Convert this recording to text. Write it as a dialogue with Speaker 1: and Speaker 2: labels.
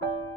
Speaker 1: you